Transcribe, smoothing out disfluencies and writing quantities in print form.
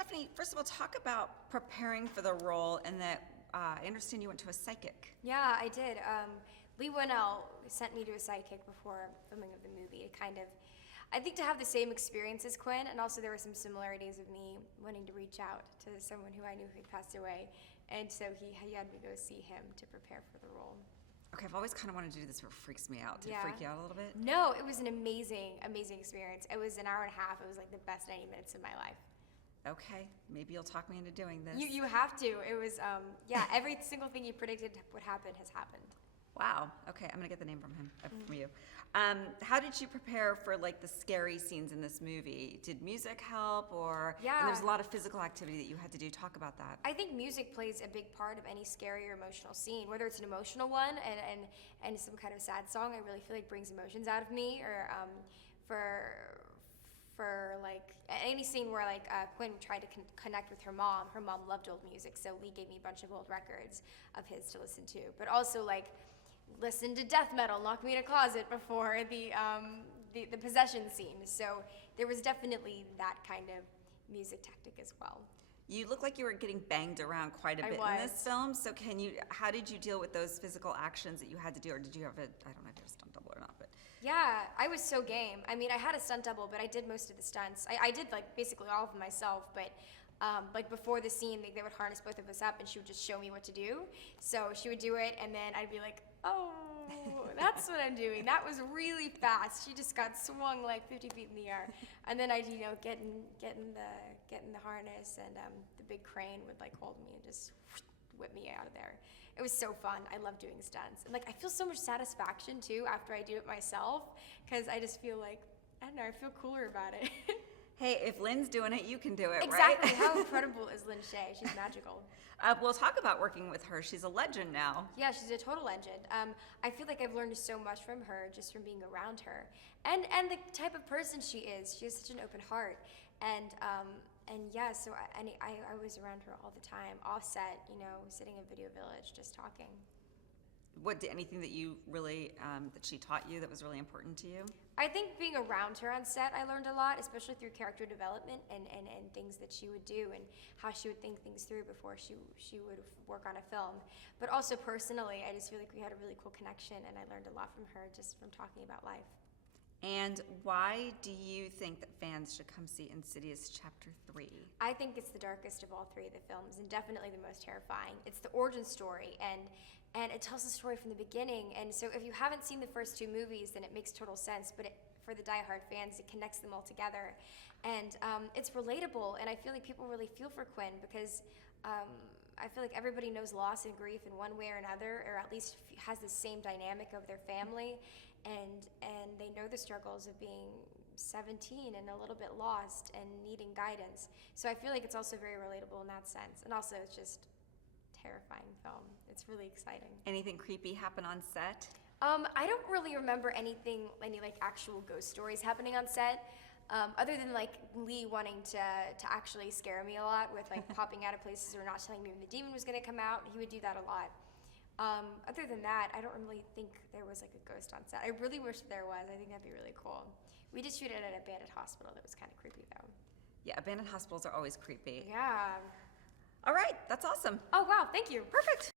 Stefanie, first of all, talk about preparing for the role, and that I understand you went to a psychic. Yeah, I did. Lee Winnell sent me to a psychic before filming of the movie to kind of, I think, to have the same experience as Quinn, and also there were some similarities of me wanting to reach out to someone who I knew who had passed away, and so he had me go see him to prepare for the role. Okay, I've always kind of wanted to do this, but it freaks me out. Did it freak you out a little bit? No, it was an amazing experience. It was an hour and a half. It was like the best 90 minutes of my life. Okay, maybe you'll talk me into doing this. You have to. It was, every single thing you predicted would happen has happened. Wow. Okay, I'm gonna get the name from him, from you. How did you prepare for like the scary scenes in this movie? Did music help, or and there's a lot of physical activity that you had to do? Talk about that. I think music plays a big part of any scary or emotional scene, whether it's an emotional one and some kind of sad song. I really feel like brings emotions out of me, or for like any scene where like Quinn tried to connect with her mom. Her mom loved old music, so Lee gave me a bunch of old records of his to listen to. But also like listen to death metal, lock me in a closet before the possession scene. So there was definitely that kind of music tactic as well. You look like you were getting banged around quite a bit in this film. So how did you deal with those physical actions that you had to do, or did you have I don't know if you have a stunt double or not, but. Yeah, I was so game. I mean, I had a stunt double, but I did most of the stunts. I did like basically all of them myself, but like before the scene, they would harness both of us up and she would just show me what to do. So she would do it and then I'd be like, oh, that's what I'm doing. That was really fast. She just got swung like 50 feet in the air. And then I'd, get in the harness, and the big crane would like hold me and just whip me out of there. It was so fun. I love doing stunts. And like I feel so much satisfaction too after I do it myself, because I just feel like, I don't know, I feel cooler about it. Hey, if Lynn's doing it, you can do it, exactly. right? How incredible is Lynn Shay? She's magical. We'll talk about working with her. She's a legend now. Yeah, she's a total legend. I feel like I've learned so much from her just from being around her, and the type of person she is. She has such an open heart, and yeah. So I was around her all the time, offset, sitting in Video Village, just talking. Anything that you really, that she taught you that was really important to you? I think being around her on set, I learned a lot, especially through character development and things that she would do and how she would think things through before she would work on a film. But also personally, I just feel like we had a really cool connection, and I learned a lot from her just from talking about life. And why do you think that fans should come see Insidious Chapter 3? I think it's the darkest of all three of the films, and definitely the most terrifying. It's the origin story, and it tells the story from the beginning. And so if you haven't seen the first two movies, then it makes total sense. But for the diehard fans, it connects them all together. And it's relatable, and I feel like people really feel for Quinn, because I feel like everybody knows loss and grief in one way or another, or at least has the same dynamic of their family. And they know the struggles of being 17 and a little bit lost and needing guidance. So I feel like it's also very relatable in that sense. And also it's just terrifying film. It's really exciting. Anything creepy happen on set? I don't really remember any like actual ghost stories happening on set. Other than like Lee wanting to actually scare me a lot with like popping out of places or not telling me when the demon was gonna come out. He would do that a lot. Other than that, I don't really think there was like a ghost on set. I really wish there was. I think that'd be really cool. We did shoot it at an abandoned hospital. That was kind of creepy though. Yeah, abandoned hospitals are always creepy. Yeah. All right, that's awesome. Oh wow, thank you. Perfect.